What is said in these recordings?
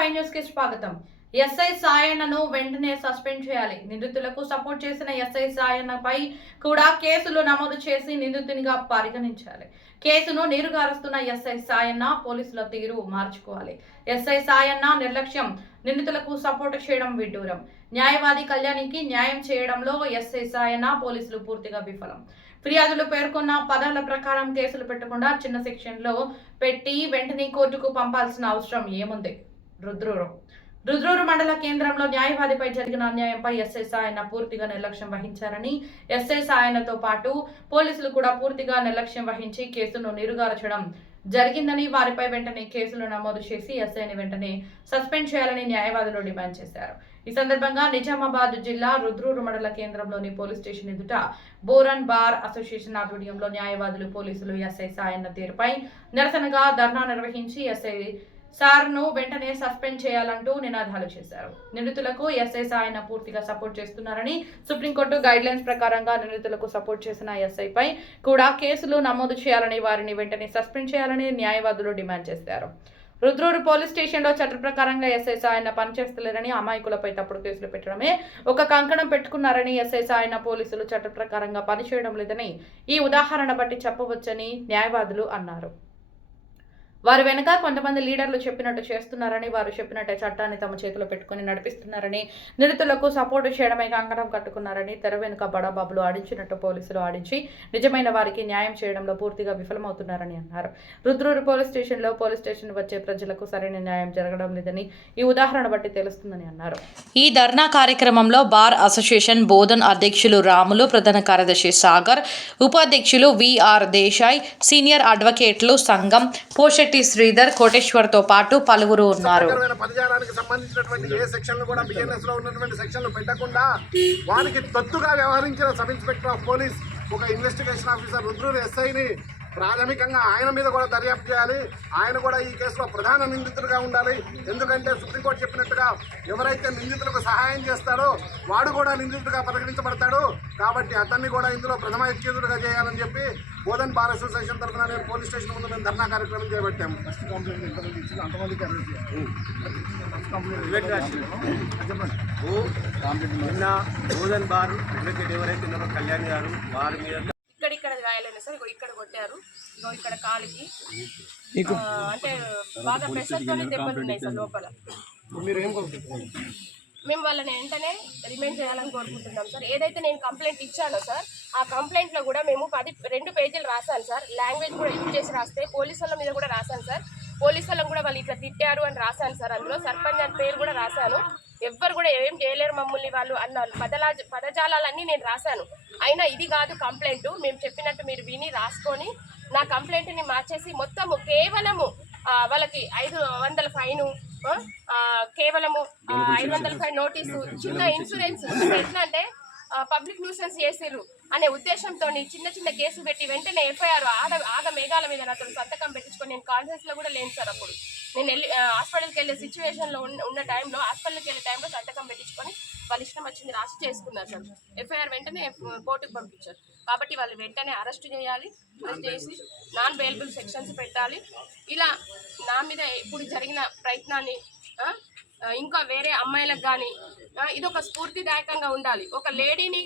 Five news కి స్వాగతం. SI సాయన్నను వెంటనే సస్పెండ్ చేయాలి. నిందితులకు సపోర్ట్ చేసిన ఎస్ఐ సాయన్నపై కూడా కేసులు నమోదు చేసి నిందితునిగా పరిగణించాలి. కేసును నీరుగారుస్తున్న ఎస్ఐ సాయన్న పోలీసుల తీరు మార్చుకోవాలి. ఎస్ఐ సాయన్న నిర్లక్ష్యం, నిందితులకు సపోర్ట్ చేయడం విడ్డూరం. న్యాయవాది కళ్యాణికి న్యాయం చేయడంలో ఎస్ఐ సాయన్న పోలీసులు పూర్తిగా విఫలం. ఫిర్యాదులు పేర్కొన్న పదాల ప్రకారం కేసులు పెట్టకుండా చిన్న సెక్షన్లో పెట్టి వెంటనే కోర్టుకు పంపాల్సిన అవసరం ఏముంది? రుద్రూరు మండల కేంద్రంలో న్యాయవాదిపై జరిగిన అన్యాయంపై ఎస్ఐ సాయన్న పూర్తిగా నిర్లక్ష్యం వహించారని, ఎస్ఐ సాయన్నతో పాటు పోలీసులు కూడా పూర్తిగా నిర్లక్ష్యం వహించి కేసును నీరుగార్చడం జరిగిందని, వారిపై వెంటనే కేసులు నమోదు చేసి ఎస్ఐని వెంటనే సస్పెండ్ చేయాలని న్యాయవాదులు డిమాండ్ చేశారు. ఈ సందర్భంగా నిజామాబాద్ జిల్లా రుద్రూరు మండల కేంద్రంలోని పోలీస్ స్టేషన్ ఎదుట బోరన్ బార్ అసోసియేషన్ ఆధ్వర్యంలో న్యాయవాదులు, పోలీసులు ఎస్ఐ సాయన్న తీరుపై నిరసనగా ధర్నా నిర్వహించి ఎస్ఐ సార్ను వెంటనే సస్పెండ్ చేయాలంటూ నినాదాలు చేశారు. నిందితులకు ఎస్ఐ సాయన్న పూర్తిగా సపోర్ట్ చేస్తున్నారని, సుప్రీంకోర్టు గైడ్ లైన్స్ ప్రకారంగా నిందితులకు సపోర్ట్ చేసిన ఎస్ఐపై కూడా కేసులు నమోదు చేయాలని, వారిని వెంటనే సస్పెండ్ చేయాలని న్యాయవాదులు డిమాండ్ చేశారు. రుద్రూరు పోలీస్ స్టేషన్లో చట్ట ప్రకారంగా ఎస్ఐ సాయన్న పనిచేస్తలేరని, అమాయకులపై తప్పుడు కేసులు పెట్టడమే ఒక కంకణం పెట్టుకున్నారని, ఎస్ఐ సాయన్న పోలీసులు చట్ట ప్రకారంగా పనిచేయడం లేదని ఈ ఉదాహరణ బట్టి చెప్పవచ్చని న్యాయవాదులు అన్నారు. వారి వెనుక కొంతమంది లీడర్లు చెప్పినట్టు చేస్తున్నారని, వారు చెప్పినట్టే చట్టాన్ని తమ చేతిలో పెట్టుకుని నడిపిస్తున్నారని, నిందితులకు సపోర్టు చేయడమే కంకణం కట్టుకున్నారని, తెర వెనుక బడాబాబులు ఆడించినట్టు పోలీసులు ఆడించి నిజమైన వారికి న్యాయం చేయడంలో పూర్తిగా విఫలమవుతున్నారని అన్నారు. రుద్రూరు పోలీస్ స్టేషన్ వచ్చే ప్రజలకు సరైన న్యాయం జరగడం లేదని ఈ ఉదాహరణ బట్టి తెలుస్తుందని అన్నారు. ఈ ధర్నా కార్యక్రమంలో బార్ అసోసియేషన్ బోధన్ అధ్యక్షులు రాములు, ప్రధాన కార్యదర్శి సాగర్, ఉపాధ్యక్షులు విఆర్ దేశాయ్, సీనియర్ అడ్వకేట్లు సంఘం పోషెట్టి శ్రీధర్, కోటేశ్వర్తో పాటు పలువురు ఉన్నారు. పరిహారానికి సంబంధించినటువంటి ఏ సెక్షన్లు కూడా బిఎన్ఎస్ లో ఉన్నటువంటి సెక్షన్లు పెట్టకుండా వారికి తొత్తుగా వ్యవహరించిన సబ్ ఇన్స్పెక్టర్ ఆఫ్ పోలీస్, ఒక ఇన్వెస్టిగేషన్ ఆఫీసర్ రుద్రూరు ఎస్ఐని ప్రాథమికంగా ఆయన మీద కూడా దర్యాప్తు చేయాలి. ఆయన కూడా ఈ కేసులో ప్రధాన నిందితుడిగా ఉండాలి. ఎందుకంటే సుప్రీంకోర్టు చెప్పినట్టుగా ఎవరైతే నిందితులకు సహాయం చేస్తాడో వాడు కూడా నిందితుడిగా పరిగణించబడతాడు. కాబట్టి అతన్ని కూడా ఇందులో ప్రథమ ఎక్యూజుడుగా చేయాలని చెప్పి బోధన్ బార్ అసోసియేషన్ తరఫున నేను పోలీస్ స్టేషన్ ముందు మేము ధర్నా కార్యక్రమం చేపట్టాము. నిన్న బోధన్ బార్ అడ్వకేట్ ఎవరైతే ఉన్నారో కళ్యాణ్ గారు, వారి మీద ఇక్కడ గాయాలైనా సార్ ఇక్కడ కొట్టారు. ఇక్కడ కాలికి అంటే బాగా ప్రెషర్తోనే దెబ్బలు ఉన్నాయి సార్ లోపల. మేము వాళ్ళని వెంటనే రిమైండ్ చేయాలని కోరుకుంటున్నాం సార్. ఏదైతే నేను కంప్లైంట్ ఇచ్చానో సార్, ఆ కంప్లైంట్లో కూడా మేము 2 పేజీలు రాశాను సార్. లాంగ్వేజ్ కూడా యూజ్ చేసి రాస్తే పోలీసు వాళ్ళ మీద కూడా రాశాను సార్. పోలీసు వాళ్ళని కూడా వాళ్ళు ఇట్లా తిట్టారు అని రాశాను సార్. అందులో సర్పంచ్ అని పేరు కూడా రాశాను. ఎవ్వరు కూడా ఏం చేయలేరు మమ్మల్ని వాళ్ళు అన్నారు. పదజాలాలన్నీ నేను రాశాను. అయినా ఇది కాదు కంప్లైంట్, మేము చెప్పినట్టు మీరు విని రాసుకొని నా కంప్లైంట్ని మార్చేసి మొత్తము కేవలము వాళ్ళకి 500 ఫైను, కేవలము 500 ఫైన్ నోటీసు, చిన్న ఇన్సూరెన్స్. ఎట్లా అంటే పబ్లిక్ న్యూసెన్స్ చేసిర్రు అనే ఉద్దేశంతో చిన్న కేసు పెట్టి వెంటనే ఎఫ్ఐఆర్ ఆగ మేఘాల మీద నాతో సంతకం పెట్టించుకొని నేను కాన్ఫరెన్స్లో కూడా లేను సార్. అప్పుడు నేను హాస్పిటల్కి వెళ్ళే సిచ్యువేషన్లో ఉన్న టైంలో, హాస్పిటల్కి వెళ్ళే టైంలో సంతకం పెట్టించుకొని వాళ్ళు ఇష్టం వచ్చింది రాసి చేసుకున్నారు సార్. ఎఫ్ఐఆర్ వెంటనే కోర్టుకు పంపించారు. కాబట్టి వాళ్ళు వెంటనే అరెస్ట్ చేయాలి, అరెస్ట్ చేసి నాన్ బెయిలబుల్ సెక్షన్స్ పెట్టాలి. ఇలా నా మీద ఇప్పుడు జరిగిన ప్రయత్నాన్ని ఇంకా వేరే అమ్మాయిలకు కానీ ఇదొక స్ఫూర్తిదాయకంగా ఉండాలి. ఒక లేడీని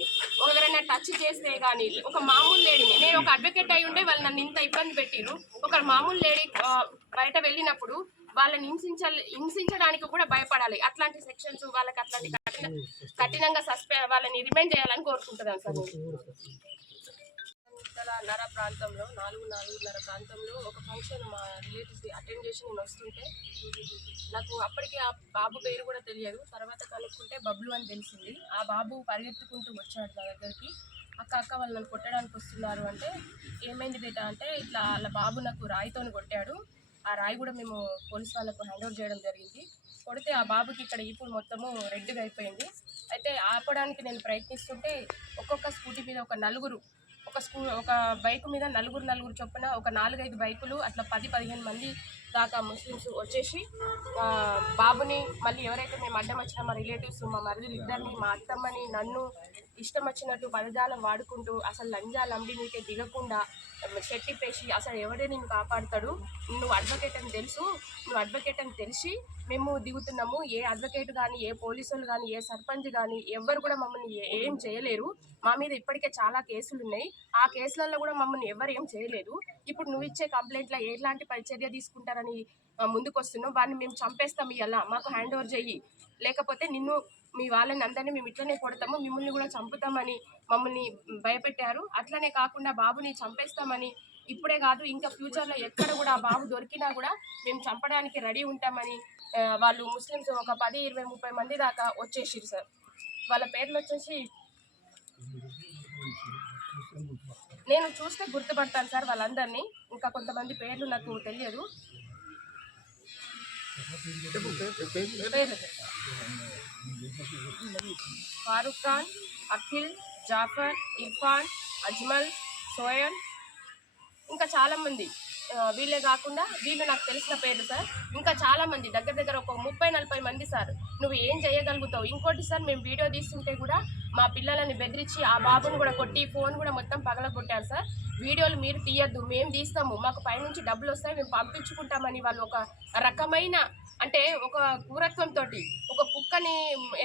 ఎవరైనా టచ్ చేస్తే కానీ, ఒక మామూలు లేడీని, నేను ఒక అడ్వకేట్ అయి ఉండే వాళ్ళు నన్ను ఇంత ఇబ్బంది పెట్టిరు. ఒక మామూలు లేడీ బయట వెళ్ళినప్పుడు వాళ్ళని హింసించడానికి కూడా భయపడాలి. అట్లాంటి సెక్షన్స్ వాళ్ళకి అట్లాంటి కఠినంగా వాళ్ళని రిమైండ్ చేయాలని కోరుకుంటున్నాను సార్. నర ప్రాంతంలో 4:30 ప్రాంతంలో ఒక ఫంక్షన్ మా రిలేటివ్స్ అటెండ్ చేసి నేను వస్తుంటే నాకు అప్పటికే ఆ బాబు పేరు కూడా తెలియదు. తర్వాత కనుక్కుంటే బబ్లు అని తెలిసింది. ఆ బాబు పరిగెత్తుకుంటూ వచ్చాడు నా దగ్గరికి. అక్క వాళ్ళు నన్ను కొట్టడానికి వస్తున్నారు అంటే, ఏమైంది బేటా అంటే, ఇట్లా వాళ్ళ బాబు నాకు రాయితోని కొట్టాడు. ఆ రాయి కూడా మేము పోలీస్ వాళ్ళకు హ్యాండ్ ఓవర్ చేయడం జరిగింది. కొడితే ఆ బాబుకి ఇక్కడ ఇప్పుడు మొత్తము రెడ్గా అయిపోయింది. అయితే ఆపడానికి నేను ప్రయత్నిస్తుంటే ఒక్కొక్క స్కూటీ మీద ఒక బైక్ మీద నలుగురు చొప్పున ఒక 4-5 బైకులు అట్లా 10-15 మంది దాకా ముస్లిమ్స్ వచ్చేసి బాబుని, మళ్ళీ ఎవరైతే మేము అడ్డం వచ్చిన మా రిలేటివ్స్, మా మరిదిలు ఇద్దరిని, మా అత్తమ్మని, నన్ను ఇష్టం వచ్చినట్టు పదజాలం వాడుకుంటూ అసలు లంజాలు అంబి మీకే దిగకుండా చెట్టిప్పేసి అసలు ఎవడే నేను కాపాడుతాడు, నువ్వు అడ్వకేట్ అని తెలుసు, నువ్వు అడ్వకేట్ అని తెలిసి మేము దిగుతున్నాము. ఏ అడ్వకేట్ కానీ, ఏ పోలీసులు కానీ, ఏ సర్పంచ్ కానీ ఎవ్వరు కూడా మమ్మల్ని ఏం చేయలేరు. మా మీద ఇప్పటికే చాలా కేసులు ఉన్నాయి. ఆ కేసులలో కూడా మమ్మల్ని ఎవరు ఏం చేయలేదు. ఇప్పుడు నువ్వు ఇచ్చే కంప్లైంట్లో ఎలాంటి చర్య తీసుకుంటారని ముందుకు వస్తున్నాం. వాడిని మేము చంపేస్తాం, ఇవాళ మాకు హ్యాండ్ ఓవర్ చెయ్యి, లేకపోతే నిన్ను మీ వాళ్ళని అందరినీ మేము ఇట్లనే కొడతాము, మిమ్మల్ని కూడా చంపుతామని మమ్మల్ని భయపెట్టారు. అట్లనే కాకుండా బాబుని చంపేస్తామని, ఇప్పుడే కాదు ఇంకా ఫ్యూచర్లో ఎక్కడ కూడా ఆ బాబు దొరికినా కూడా మేము చంపడానికి రెడీ ఉంటామని వాళ్ళు ముస్లిమ్స్ ఒక 10, 20, 30 మంది దాకా వచ్చేసారు సార్. వాళ్ళ పేర్లు వచ్చేసి నేను చూస్తే గుర్తుపడతాను సార్ వాళ్ళందరినీ, ఇంకా కొంతమంది పేర్లు నాకు తెలియదు. ఫారూక్ ఖాన్, అఖిల్, జాఫర్, ఇర్ఫాన్, అజ్మల్, సోయన్, ఇంకా చాలామంది. వీళ్ళే కాకుండా వీళ్ళు నాకు తెలిసిన పేర్లు సార్. ఇంకా చాలామంది దగ్గర ఒక 30-40 మంది సార్. నువ్వు ఏం చేయగలుగుతావు? ఇంకోటి సార్, మేము వీడియో తీస్తుంటే కూడా మా పిల్లలని బెదిరించి ఆ బాబుని కూడా కొట్టి ఫోన్ కూడా మొత్తం పగలగొట్టారు సార్. వీడియోలు మీరు తీయద్దు, మేము తీస్తాము, మాకు పైనుంచి డబ్బులు వస్తాయి, మేము పంపించుకుంటామని వాళ్ళు ఒక రకమైన అంటే ఒక క్రూరత్వంతో ఒక కుక్కని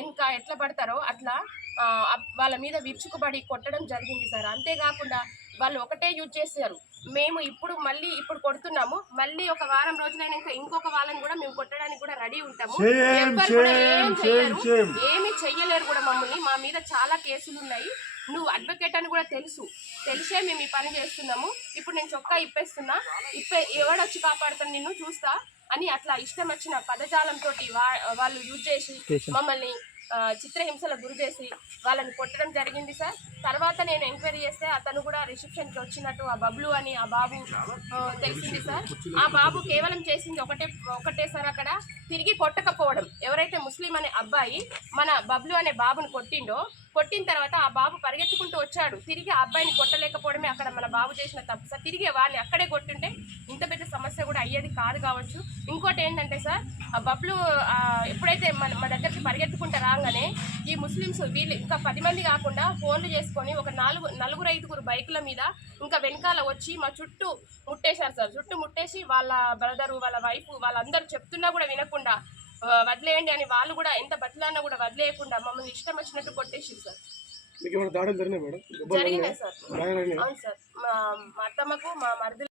ఇంకా ఎట్లా పడతారో అట్లా వాళ్ళ మీద విరుచుకుబడి కొట్టడం జరిగింది సార్. అంతేకాకుండా వాళ్ళు ఒకటే యూజ్ చేశారు. మేము ఇప్పుడు కొడుతున్నాము, మళ్ళీ ఒక వారం రోజులైనాక ఇంకొక వాళ్ళని కూడా మేము కొట్టడానికి కూడా రెడీ ఉంటాము. ఎవ్వరు కూడా ఏమి చెయ్యలేరు కూడా మమ్మల్ని. మా మీద చాలా కేసులు ఉన్నాయి. నువ్వు అడ్వకేట్ అని కూడా తెలిసే మేము ఈ పని చేస్తున్నాము. ఇప్పుడు నేను చొక్కా ఇప్పేస్తున్నా, ఎవడొచ్చి కాపాడుతాను నిన్ను చూస్తా అని అట్లా ఇష్టం వచ్చిన పదజాలంతో వాళ్ళు యూజ్ చేసి మమ్మల్ని చిత్రహింసలకు గురి చేసి వాళ్ళని కొట్టడం జరిగింది సార్. తర్వాత నేను ఎంక్వైరీ చేస్తే అతను కూడా రిసెప్షన్కి వచ్చినట్టు ఆ బబ్లు అని ఆ బాబు తెలిసింది సార్. ఆ బాబు కేవలం చేసింది ఒకటే సార్, అక్కడ తిరిగి కొట్టకపోవడం. ఎవరైతే ముస్లిం అనే అబ్బాయి మన బబ్లు అనే బాబుని కొట్టిన తర్వాత ఆ బాబు పరిగెత్తుకుంటూ వచ్చాడు, తిరిగి ఆ అబ్బాయిని కొట్టలేకపోవడమే అక్కడ మన బాబు చేసిన తప్పు సార్. తిరిగి వాడిని అక్కడే కొట్టుంటే ఇంత పెద్ద సమస్య కూడా అయ్యేది కాదు కావచ్చు. ఇంకోటి ఏంటంటే సార్, ఆ బబ్లు ఎప్పుడైతే మా దగ్గరికి పరిగెత్తుకుంటూ రాగానే ఈ ముస్లిమ్స్ వీళ్ళు ఇంకా 10 మంది కాకుండా ఫోన్లు చేసుకొని ఒక 4-5 బైకుల మీద ఇంకా వెనకాల వచ్చి మా చుట్టూ ముట్టేశారు సార్. చుట్టూ ముట్టేసి వాళ్ళ బ్రదరు, వాళ్ళ వైఫ్, వాళ్ళందరూ చెప్తున్నా కూడా వినకుండా వదిలేయండి అని వాళ్ళు కూడా ఎంత బతిలాన్నా కూడా వదిలేయకుండా మమ్మల్ని ఇష్టం వచ్చినట్టు కొట్టేసారు సార్. మీకు ఏమైనా దాడులు జరిగినాయి మేడం? జరిగినాయి సార్. అవును సార్, మా అత్తమ్మకు మా మరిది